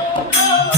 Oh,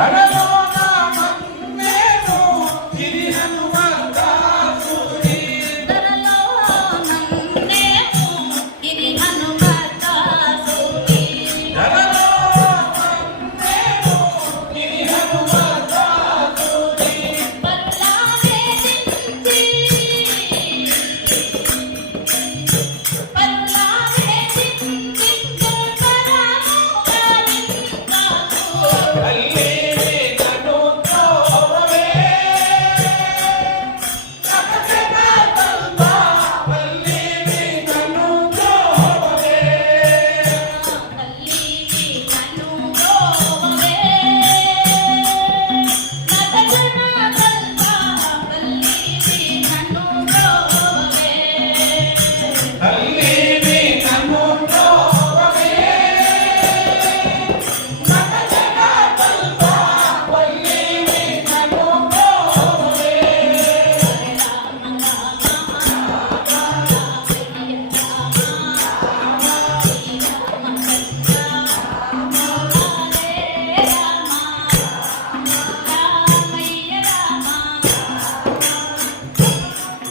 Dhan